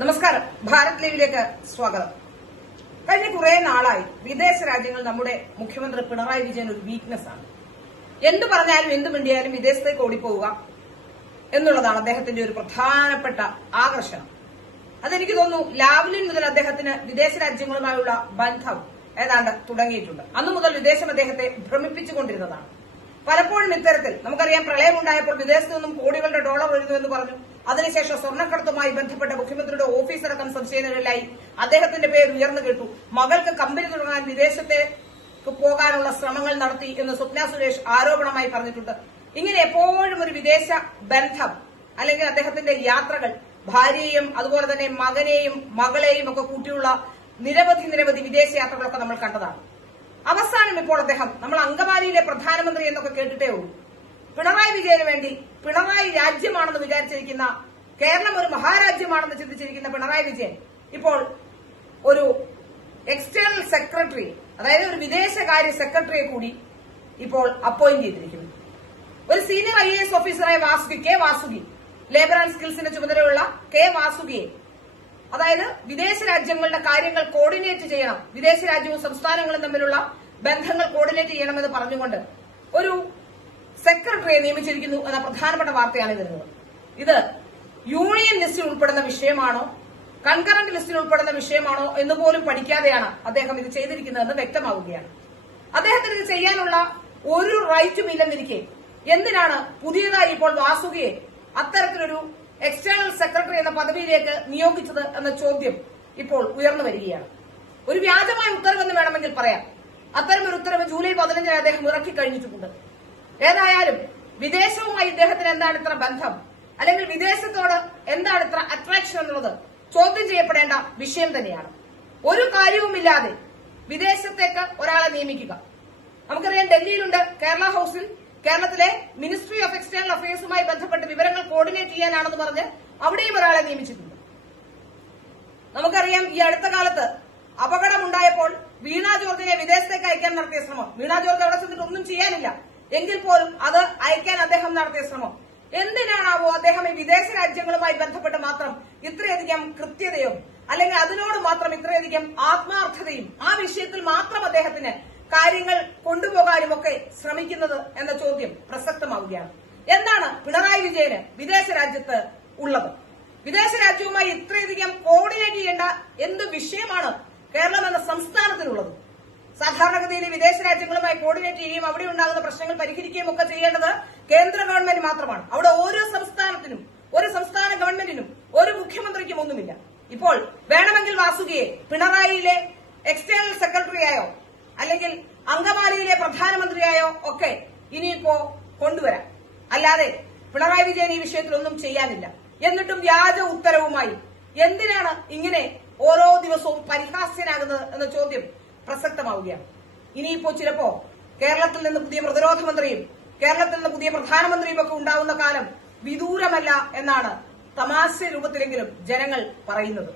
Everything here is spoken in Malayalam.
നമസ്കാരം. ഭാരത് ലീവിലേക്ക് സ്വാഗതം. കഴിഞ്ഞ കുറെ നാളായി വിദേശ രാജ്യങ്ങൾ നമ്മുടെ മുഖ്യമന്ത്രി പിണറായി വിജയൻ ഒരു വീക്ക്നെസ് ആണ്. എന്തു പറഞ്ഞാലും എന്തു മിണ്ടിയാലും വിദേശത്തേക്ക് ഓടിപ്പോവുക എന്നുള്ളതാണ് അദ്ദേഹത്തിന്റെ ഒരു പ്രധാനപ്പെട്ട ആകർഷണം. അതെനിക്ക് തോന്നുന്നു ലാവ്ലിൻ മുതൽ അദ്ദേഹത്തിന് വിദേശ രാജ്യങ്ങളുമായുള്ള ബന്ധം ഏതാണ്ട് തുടങ്ങിയിട്ടുണ്ട്. അന്നു മുതൽ വിദേശം അദ്ദേഹത്തെ ഭ്രമിപ്പിച്ചുകൊണ്ടിരുന്നതാണ്. പലപ്പോഴും ഇത്തരത്തിൽ നമുക്കറിയാം, പ്രളയമുണ്ടായപ്പോൾ വിദേശത്തു നിന്നും കോടികളുടെ ഡോളർ വരുന്നുവെന്ന് പറഞ്ഞു. അതിനുശേഷം സ്വർണ്ണക്കടത്തുമായി ബന്ധപ്പെട്ട മുഖ്യമന്ത്രിയുടെ ഓഫീസടക്കം സംശയനിഴലായി അദ്ദേഹത്തിന്റെ പേര് ഉയർന്നു കേട്ടു. മകൾക്ക് കമ്പനി തുടങ്ങാൻ വിദേശത്തേക്ക് പോകാനുള്ള ശ്രമങ്ങൾ നടത്തി എന്ന് സ്വപ്ന സുരേഷ് ആരോപണമായി പറഞ്ഞിട്ടുണ്ട്. ഇങ്ങനെ എപ്പോഴും ഒരു വിദേശ ബന്ധം അല്ലെങ്കിൽ അദ്ദേഹത്തിന്റെ യാത്രകൾ ഭാര്യയെയും അതുപോലെ തന്നെ മകനെയും മകളെയും ഒക്കെ കൂട്ടിയുള്ള നിരവധി വിദേശ യാത്രകളൊക്കെ നമ്മൾ കണ്ടതാണ്. അവസാനം ഇപ്പോൾ അദ്ദേഹം നമ്മൾ അങ്കമാലിയിലെ പ്രധാനമന്ത്രി എന്നൊക്കെ കേട്ടിട്ടേ ഉള്ളൂ. പിണറായി വിജയന് വേണ്ടി പിണറായി രാജ്യമാണെന്ന് വിചാരിച്ചിരിക്കുന്ന, കേരളം ഒരു മഹാരാജ്യമാണെന്ന് ചിന്തിച്ചിരിക്കുന്ന പിണറായി വിജയൻ ഇപ്പോൾ ഒരു എക്സ്റ്റേണൽ സെക്രട്ടറി, അതായത് ഒരു വിദേശകാര്യ സെക്രട്ടറിയെ കൂടി ഇപ്പോൾ അപ്പോയിന്റ് ചെയ്തിരിക്കുന്നു. ഒരു സീനിയർ IAS ഓഫീസറായ കെ വാസുകി, ലേബർ ആൻഡ് സ്കിൽസിന്റെ ചുമതലയുള്ള കെ വാസുകിയെ, അതായത് വിദേശ രാജ്യങ്ങളുടെ കാര്യങ്ങൾ കോർഡിനേറ്റ് ചെയ്യണം, വിദേശ രാജ്യവും സംസ്ഥാനങ്ങളും തമ്മിലുള്ള ബന്ധങ്ങൾ കോർഡിനേറ്റ് ചെയ്യണമെന്ന് പറഞ്ഞുകൊണ്ട് ഒരു സെക്രട്ടറിയെ നിയമിച്ചിരിക്കുന്നു എന്ന പ്രധാനപ്പെട്ട വാർത്തയാണ് വരുന്നത്. ഇത് യൂണിയൻ ലിസ്റ്റിൽ ഉൾപ്പെടുന്ന വിഷയമാണോ, കൺകറന്റ് ലിസ്റ്റിൽ ഉൾപ്പെടുന്ന വിഷയമാണോ എന്ന് പോലും പഠിക്കാതെയാണ് അദ്ദേഹം ഇത് ചെയ്തിരിക്കുന്നതെന്ന് വ്യക്തമാവുകയാണ്. അദ്ദേഹത്തിന് ഇത് ചെയ്യാനുള്ള ഒരു റൈറ്റും ഇല്ലെന്നിരിക്കെ എന്തിനാണ് പുതിയതായി ഇപ്പോൾ വാസുകിയെ അത്തരത്തിലൊരു എക്സ്റ്റേണൽ സെക്രട്ടറി എന്ന പദവിയിലേക്ക് നിയോഗിച്ചത് എന്ന ചോദ്യം ഇപ്പോൾ ഉയർന്നു വരികയാണ്. ഒരു വ്യാജമായ ഉത്തരവെന്ന് വേണമെങ്കിൽ പറയാം. അത്തരമൊരു ഉത്തരവ് ജൂലൈ 15 അദ്ദേഹം ഇറക്കിക്കഴിഞ്ഞിട്ടുണ്ട്. ഏതായാലും വിദേശവുമായി ഇദ്ദേഹത്തിന് എന്താണ് ഇത്ര ബന്ധം, അല്ലെങ്കിൽ വിദേശത്തോട് എന്താണ് ഇത്ര അട്രാക്ഷൻ എന്നുള്ളത് ചോദ്യം ചെയ്യപ്പെടേണ്ട വിഷയം തന്നെയാണ്. ഒരു കാര്യവുമില്ലാതെ വിദേശത്തേക്ക് ഒരാളെ നിയമിക്കുക. നമുക്കറിയാം, ഡൽഹിയിലുണ്ട് കേരള ഹൌസിൽ കേരളത്തിലെ മിനിസ്ട്രി ഓഫ് എക്സ്റ്റേണൽ അഫയേഴ്സുമായി ബന്ധപ്പെട്ട് വിവരങ്ങൾ കോർഡിനേറ്റ് ചെയ്യാനാണെന്ന് പറഞ്ഞ് അവിടെയും ഒരാളെ നിയമിച്ചിട്ടുണ്ട്. നമുക്കറിയാം, ഈ അടുത്ത കാലത്ത് അപകടമുണ്ടായപ്പോൾ വീണ ജോർജിനെ വിദേശത്തേക്ക് അയക്കാൻ നടത്തിയ ശ്രമം, വീണ ജോർജ് അവിടെ ചെന്നിട്ട് ഒന്നും ചെയ്യാനില്ല എങ്കിൽ പോലും അത് അയക്കാൻ അദ്ദേഹം നടത്തിയ ശ്രമം, എന്തിനാണാവോ അദ്ദേഹം ഈ വിദേശ രാജ്യങ്ങളുമായി ബന്ധപ്പെട്ട് മാത്രം ഇത്രയധികം കൃത്യതയും അല്ലെങ്കിൽ അതിനോട് മാത്രം ഇത്രയധികം ആത്മാർത്ഥതയും ആ വിഷയത്തിൽ മാത്രം അദ്ദേഹത്തിന് കാര്യങ്ങൾ കൊണ്ടുപോകാനും ഒക്കെ ശ്രമിക്കുന്നത് എന്ന ചോദ്യം പ്രസക്തമാവുകയാണ്. എന്താണ് പിണറായി വിജയന് വിദേശ രാജ്യത്ത് ഉള്ളത്? വിദേശ രാജ്യവുമായി ഇത്രയധികം കോർഡിനേറ്റ് ചെയ്യേണ്ട എന്ത് വിഷയമാണ് കേരളം എന്ന സംസ്ഥാനത്തിനുള്ളത്? സാധാരണഗതിയിൽ വിദേശ രാജ്യങ്ങളുമായി കോർഡിനേറ്റ് ചെയ്യുകയും അവിടെ ഉണ്ടാകുന്ന പ്രശ്നങ്ങൾ പരിഹരിക്കുകയും ഒക്കെ ചെയ്യേണ്ടത് കേന്ദ്ര ഗവൺമെന്റ് മാത്രമാണ്. അവിടെ ഓരോ സംസ്ഥാനത്തിനും, ഒരു സംസ്ഥാന ഗവൺമെന്റിനും, ഒരു മുഖ്യമന്ത്രിക്കും ഒന്നുമില്ല. ഇപ്പോൾ വേണമെങ്കിൽ വാസുകിയെ പിണറായിയിലെ എക്സ്റ്റേണൽ സെക്രട്ടറിയായോ അല്ലെങ്കിൽ അങ്കമാലിയിലെ പ്രധാനമന്ത്രിയായോ ഒക്കെ ഇനിയിപ്പോ കൊണ്ടുവരാം. അല്ലാതെ പിണറായി വിജയൻ ഈ വിഷയത്തിൽ ഒന്നും ചെയ്യാനില്ല. എന്നിട്ടും വ്യാജ ഉത്തരവുമായി എന്തിനാണ് ഇങ്ങനെ ഓരോ ദിവസവും പരിഹാസ്യനാകുന്നത് എന്ന ചോദ്യം പ്രസക്തമാവുകയാണ്. ഇനിയിപ്പോ ചിലപ്പോ കേരളത്തിൽ നിന്ന് പുതിയ പ്രതിരോധ മന്ത്രിയും കേരളത്തിൽ നിന്ന് പുതിയ പ്രധാനമന്ത്രിയും ഒക്കെ ഉണ്ടാവുന്ന കാലം വിദൂരമല്ല എന്നാണ് തമാശ രൂപത്തിലെങ്കിലും ജനങ്ങൾ പറയുന്നത്.